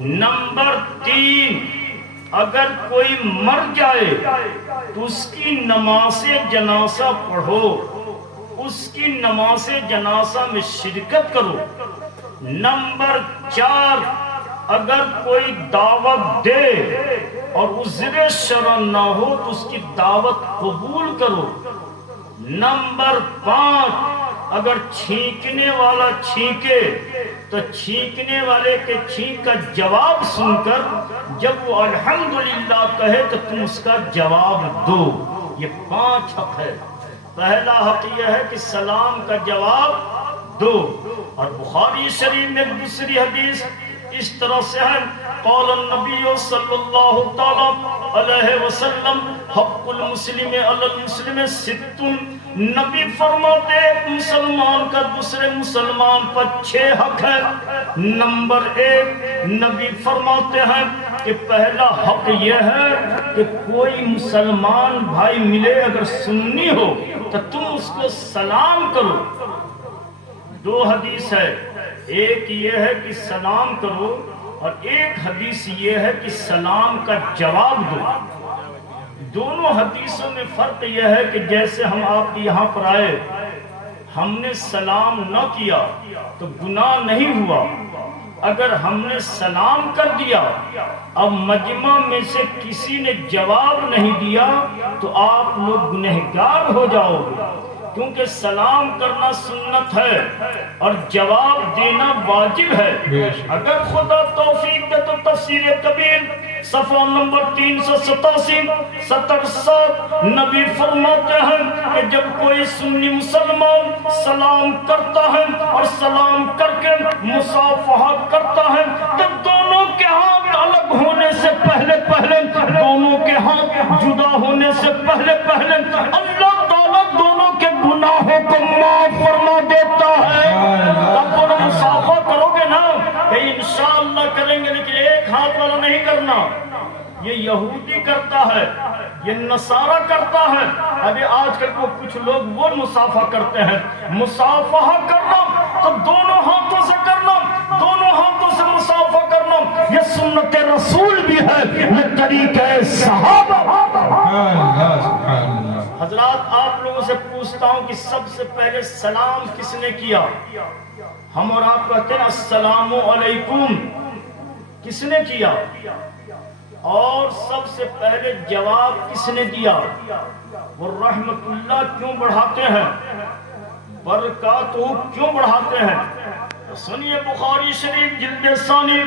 Number 3، اگر کوئی مر جائے تو اس کی نماز جنازہ پڑھو، اس کی نماز جنازہ میں شرکت کرو۔ نمبر 4، اگر کوئی دعوت دے اور عذر شرع نہ ہو تو اس کی دعوت قبول کرو۔ نمبر 5، اگر چھینکنے والا چھینکے تو چھینکنے والے کے چھینک کا جواب سن کر جب وہ الحمدللہ کہے تو تم اس کا جواب دو۔ یہ 5 حق ہے۔ پہلا حق یہ ہے کہ سلام کا جواب دو، اور بخاری شریف میں دوسری حدیث اس طرح سے ہے، قال النبی صلی اللہ تعالی علیہ وسلم حق المسلم علی المسلم 6، نبی فرماتے ایک مسلمان کا دوسرے مسلمان پر 6 حق ہے۔ نمبر 1، نبی فرماتے ہیں کہ پہلا حق یہ ہے کہ کوئی مسلمان بھائی ملے اگر سنی ہو تو تم اس کو سلام کرو۔ 2 حدیث ہے، ایک یہ ہے کہ سلام کرو اور ایک حدیث یہ ہے کہ سلام کا جواب دو۔ دونوں حدیثوں میں فرق یہ ہے کہ جیسے ہم آپ یہاں پر آئے، ہم نے سلام نہ کیا تو گناہ نہیں ہوا۔ اگر ہم نے سلام کر دیا، اب مجمع میں سے کسی نے جواب نہیں دیا تو آپ لوگ گنہگار ہو جاؤ گے، کیونکہ سلام کرنا سنت ہے اور جواب دینا واجب ہے۔ اگر خدا توفیق دے تو تفسیر کبیر صفحہ نمبر 387 7 نبی فرماتے ہیں کہ جب کوئی سنی مسلمان سلام کرتا ہے اور سلام کر کے مصافحہ کرتا ہے تو دونوں کے ہاتھ الگ ہونے سے پہلے دونوں کے ہاتھ جدا ہونے سے پہلے اللہ تعالیٰ دونوں کے گناہوں کو معاف فرما دیتا ہے۔ اب دونوں مصافحہ کرو گے نا کہ انشاءاللہ کریں گے، لیکن ایک ہاتھ والا نہیں کرنا۔ یہ یہودی کرتا ہے، یہ نصارہ کرتا ہے۔ ابھی آج کل کو کچھ لوگ وہ مصافحہ کرتے ہیں۔ مصافحہ کرنا تو دونوں ہاتھوں سے کرنا، دونوں ہاتھوں سے مصافحہ کرنا، یہ سنت رسول بھی ہے، یہ طریقہ صحابہ۔ حضرات آپ لوگوں سے پوچھتا ہوں کہ سب سے پہلے سلام کس نے کیا؟ ہم اور آپ کہتے ہیں السلام علیکم، کس نے کیا؟ اور سب سے پہلے جواب کس نے دیا؟ وہ رحمت اللہ کیوں بڑھاتے ہیں؟ برکاتہ کیوں بڑھاتے ہیں؟ سنیے بخاری شریف جلد ثانی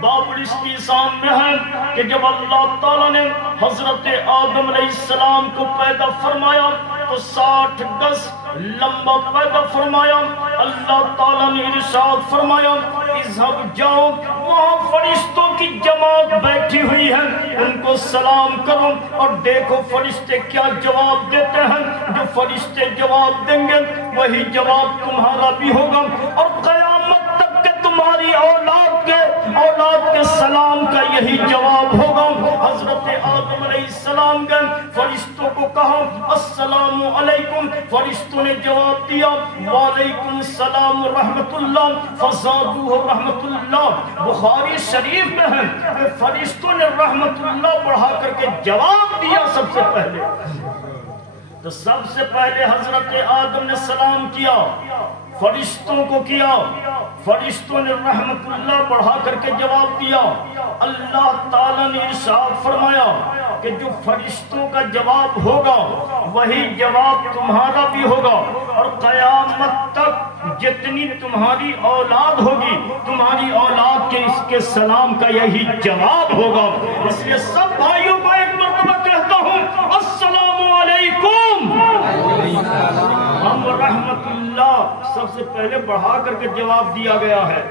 باب الاستئذان میں ہے کہ جب اللہ تعالیٰ نے حضرت آدم علیہ السلام کو پیدا فرمایا تو 60 گز لمبا پیدا فرمایا۔ اللہ تعالیٰ نے ارشاد فرمایا اذهب جاؤ، وہاں فرشتوں کی جماعت بیٹھی ہوئی ہے، ان کو سلام کرو اور دیکھو فرشتے کیا جواب دیتے ہیں۔ جو فرشتے جواب دیں گے وہی جواب تمہارا بھی ہوگا، اور قیامت تک کہ تمہاری اولاد کے سلام کا یہی جواب ہوگا۔ حضرت آدم علیہ السلام گئے، فرشتوں کو کہا السلام علیکم، فرشتوں نے جواب دیا وعلیکم السلام رحمت اللہ، فزادوہ رحمت اللہ۔ بخاری شریف میں ہے کہ فرشتوں نے رحمت اللہ بڑھا کر کے جواب دیا سب سے پہلے۔ تو سب سے پہلے حضرت آدم نے سلام کیا، فرشتوں کو کیا، فرشتوں نے رحمت اللہ بڑھا کر کے جواب دیا۔ اللہ تعالیٰ نے ارشاد فرمایا کہ جو فرشتوں کا جواب ہوگا وہی جواب تمہارا بھی ہوگا، اور قیامت تک جتنی تمہاری اولاد ہوگی تمہاری اولاد کے اس کے سلام کا یہی جواب ہوگا۔ اس لیے سب بھائیوں کو ایک مرتبہ کہتا ہوں السلام علیکم۔ ہم رحمت اللہ سب سے پہلے بڑھا کر کے جواب دیا گیا ہے،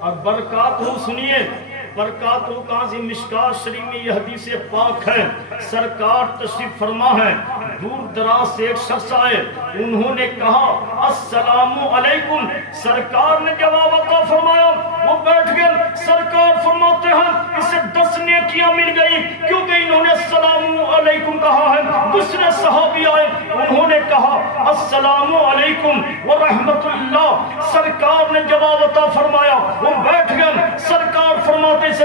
اور برکات ہو سنیے، برکات ہو کہاں سے؟ مشکات شریف میں یہ حدیث پاک ہے، سرکار تشریف فرما ہے، دور دراز سے ایک شخص آئے، انہوں نے کہا السلام علیکم، سرکار نے جواب عطا فرمایا، وہ بیٹھ گئے۔ سرکار فرماتے ہیں اسے 10 نیکیاں مل گئی کیونکہ انہوں نے السلام علیکم کہا ہے۔ دوسرے صحابی آئے، انہوں نے کہا السلام علیکم ورحمت اللہ، سرکار نے جواب عطا فرمایا، وہ بیٹھ گئے۔ سرکار فرماتے اسے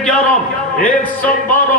11, 112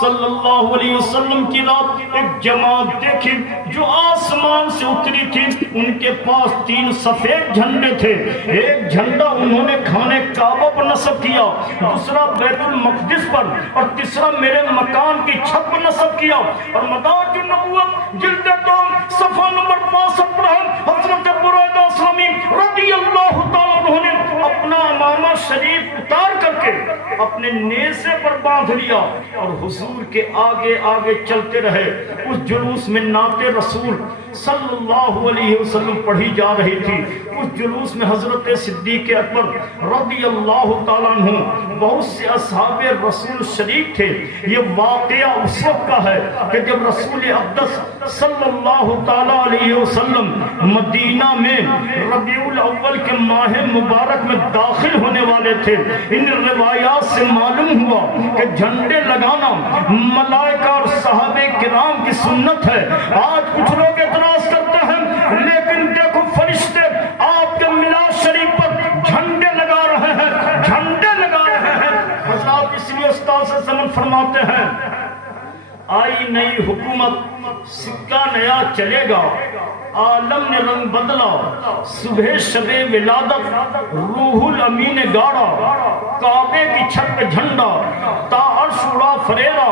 صلی اللہ علیہ وسلم کی رات ایک جماعت دیکھی جو آسمان سے اتری تھی. ان کے پاس 3 سفید جھنڈے تھے. ایک جھنڈا انہوں نے خانے کعبہ پر نصب کیا, دوسرا بیت المقدس پر, اور تیسرا میرے مکان کی چھت پر نصب کیا. اور مدارج النبوت جلد 2 صفحہ نمبر 65 پر ہے حضرت بریدہ اسلامی رضی اللہ تعالیٰ عنہ نے اپنا امامہ شریف اتار کر کے اپنے نیزے پر باندھ لیا اور حضور کے آگے آگے چلتے رہے. اس جلوس میں نعت رسول صلی اللہ علیہ وسلم پڑھی جا رہی تھی. اس جلوس میں حضرت صدیق اکبر رضی اللہ تعالیٰ عنہ, بہت سے اصحاب رسول شریک تھے. یہ واقعہ اس وقت کا ہے کہ جب رسول اقدس صلی اللہ تعالیٰ علیہ وسلم مدینہ میں ربیع الاول کے ماہ مبارک میں داخل ہونے والے تھے. ان روایات سے معلوم ہوا کہ جھنڈے لگانا ملائکہ اور صحابہ کرام کی سنت ہے. آج کچھ لوگ اعتراض کرتے ہیں, لیکن دیکھو فرشتے آپ کے میلاد شریف پر جھنڈے لگا رہے ہیں, جھنڈے لگا رہے ہیں. حضرات اس لیے استاد سے سمجھ فرماتے ہیں, آئی نئی حکومت, سکہ نیا چلے گا, عالم نے رنگ بدلا, صبح شب ولادت روح الامین گاڑا, کعبے کی چھت پہ جھنڈا, تا عرش اڑا فریرا,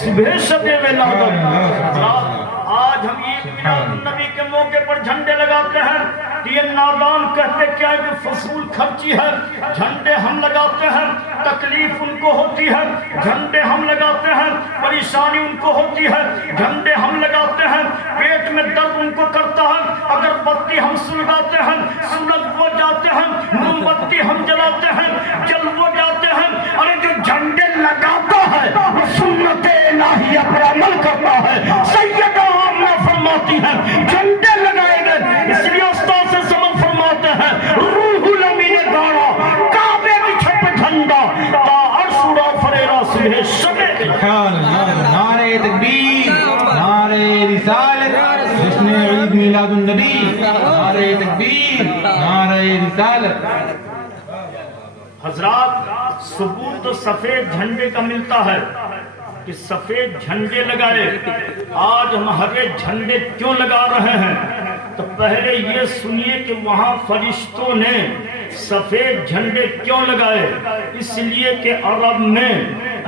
صبح شب ولادت. آج ہم عید میلاد النبی کے موقع پر جھنڈے لگاتے ہیں. یہ نادان کہتے کیا ہے کہ فضول خرچی ہے. جھنڈے ہم لگاتے ہیں, تکلیف ان کو ہوتی ہے. جھنڈے ہم لگاتے ہیں, پریشانی ان کو ہوتی ہے. جھنڈے ہم لگاتے ہیں, پیٹ میں درد ان کو کرتا ہے. اگر بتی ہم سلگاتے ہیں, سلگ وہ جاتے ہیں. موم بتی ہم جلاتے ہیں, جل وہ جاتے ہیں. ارے جو جھنڈے لگاتا ہے وہ سنت الہیہ پر عمل کرتا ہے. سیدہ آمنہ فرماتی ہیں جھنڈے لگائے گئے, اس لیے استاد سے سمجھ فرماتے ہیں روح الامین گاڑا, کعبے کی چھت پہ جھنڈا, تا عرش اڑا فریرا, صبح شب. نعرہ تکبیر, نعرہ رسالت, جشن عید میلاد النبی, نعرہ تکبیر, نعرہ رسالت. حضرات ثبوت تو سفید جھنڈے کا ملتا ہے کہ سفید جھنڈے لگائے. آج ہم ہرے جھنڈے کیوں لگا رہے ہیں؟ تو پہلے یہ سنیے کہ وہاں فرشتوں نے سفید جھنڈے کیوں لگائے. اس لیے کہ عرب میں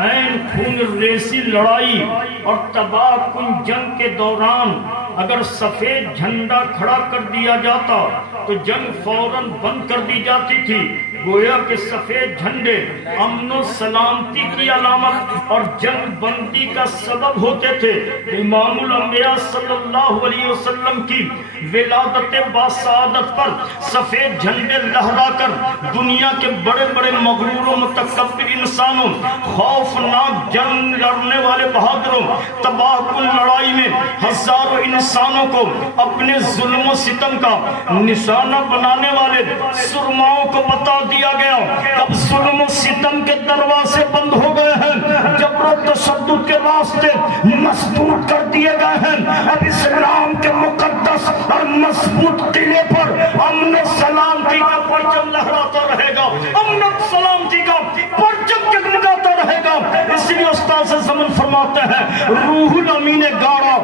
عین خون ریسی لڑائی اور تباہ کن جنگ کے دوران اگر سفید جھنڈا کھڑا کر دیا جاتا تو جنگ فوراً بند کر دی جاتی تھی. گویا کہ سفید جھنڈے امن و سلامتی کی علامت اور جنگ بندی کا سبب ہوتے تھے. امام الانبیاء صلی اللہ علیہ وسلم کی ولادت باسعادت پر سفید جھنڈے لہرا کر دنیا کے بڑے بڑے مغرور و متکبر انسانوں, خوفناک جنگ لڑنے والے بہادروں, تباہ کن لڑائی میں ہزاروں انسانوں کو اپنے ظلم و ستم کا نشانہ بنانے والے سرماؤں کو بتا دیا گیا اب ظلم و ستم کے دروازے بند ہو گئے ہیں, جبر و تشدد کے راستے مسدود کر دیے گئے ہیں. اب اسلام کے مقدس اور مضبوط قلعے پر امن و سلامتی کا پرچم لہراتا رہے گا, امن و سلامتی کا پرچم جگمگاتا رہے گا. اس لیے استاد سے سمجھ فرماتے ہیں روح الامین گاڑا,